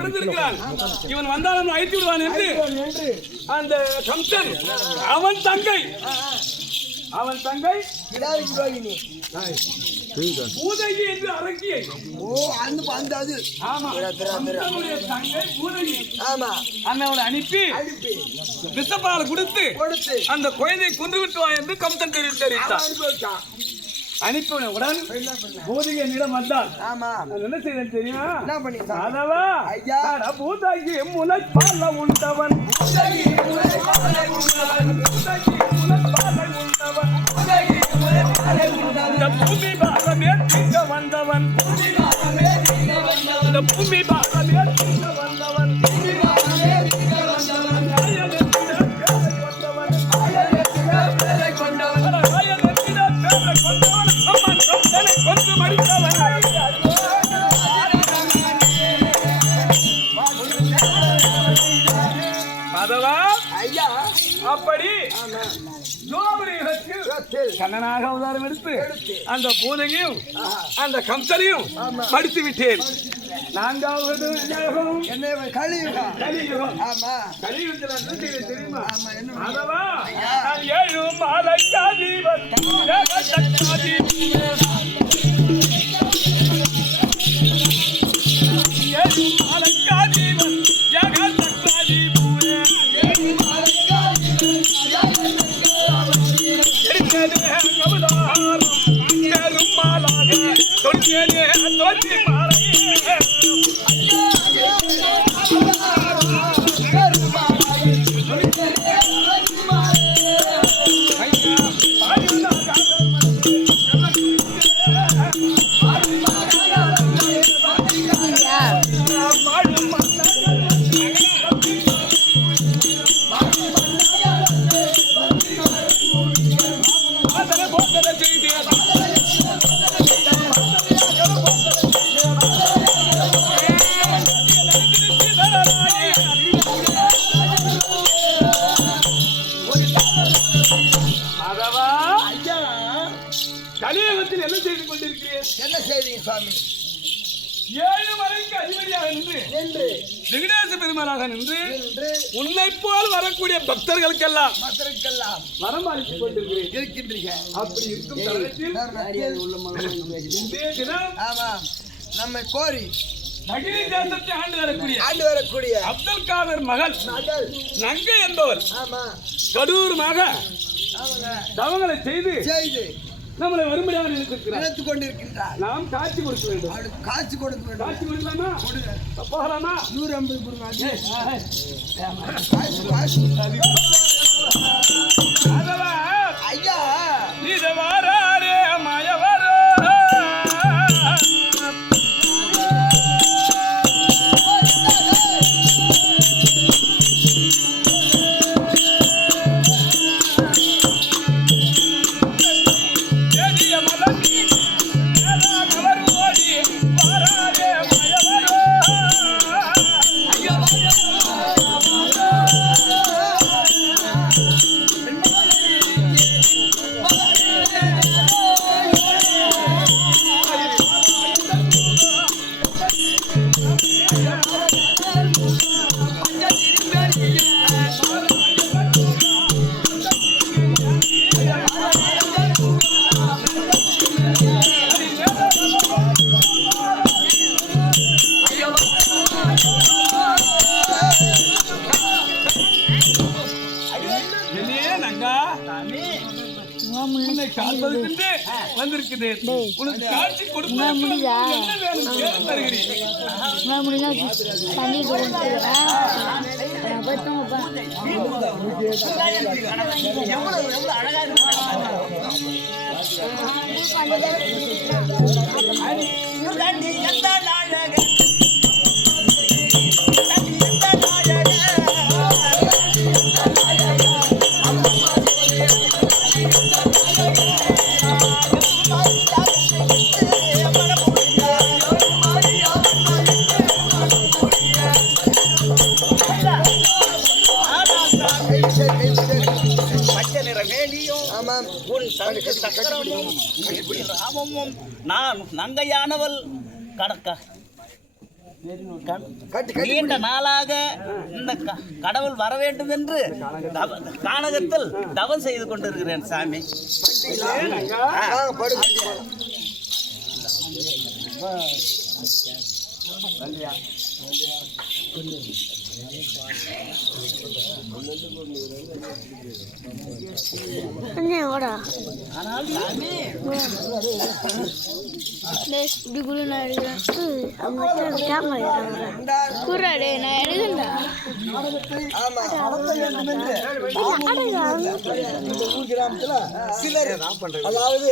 பிறந்திருக்கிறான். இவன் வந்தாலும் அழைத்து விடுவான் என்று அந்த கம்சன் அவன் தங்கை பூதகி என்று அரக்கியை. அண்ணவனை அனுப்பி விஷப்பால் கொடுத்து அந்த குழந்தையை கொண்டு விட்டு வா என்று கம்சன் தெரிவித்தார். அனுப்பினவுடன் பூதகி என்னிடம் வந்தால் என்ன செய்தேன் தெரியுமா? அதவா பூதகி முளைப்பால உண்டவன் பூமி பாலமே திங்க வந்தவன் பூமி பாலமே திங்க வந்தவன் கொண்டு மடித்தவன் அதவா அப்படி கண்ணனாக அவதாரம் எடுத்து அந்த பூதகியும் அந்த கம்சனையும் படித்து விட்டேன். நான்காவது தெரியுமா? அதவா ஏழு மாலைக்காதீவன் கலியுகத்தில் என்ன செய்து கொண்டிருக்கிறேன்? என்ன செய்தி சுவாமி? 7 மலைக்கு அதிபதியாக நின்று விகடேச பெருமாளாக நின்று உன்னை போல் வரக்கூடிய பக்தர்களுக்கெல்லாம் வரம் அளித்துக் கொண்டிருக்கிறேன். அப்படி இருக்கும் தருணத்தில் நம்மை கோரி நகிரி தேசத்தை ஆண்டு வரக்கூடிய அப்துல் காதர் மகள் நங்கை என்பவர் கடூரமாக தவங்களை செய்து நம்மளை வரும்படியாக நினைத்துக் கொண்டிருக்கின்றார். நாம் காட்சி கொடுக்க வேண்டும். காட்சி கொடுக்கலாமா? போகலாமா? 150 ஐயா இது வாரே மாயவரோ வந்திருக்கிறேன். உனக்கு காட்சி கொடுப்பேன். நான் நங்கையானவள் கடக்க நீண்ட நாளாக இந்த கடவுள் வர வேண்டும் என்று கானகத்தில் தவம் செய்து கொண்டிருக்கிறேன் சாமி. அதாவது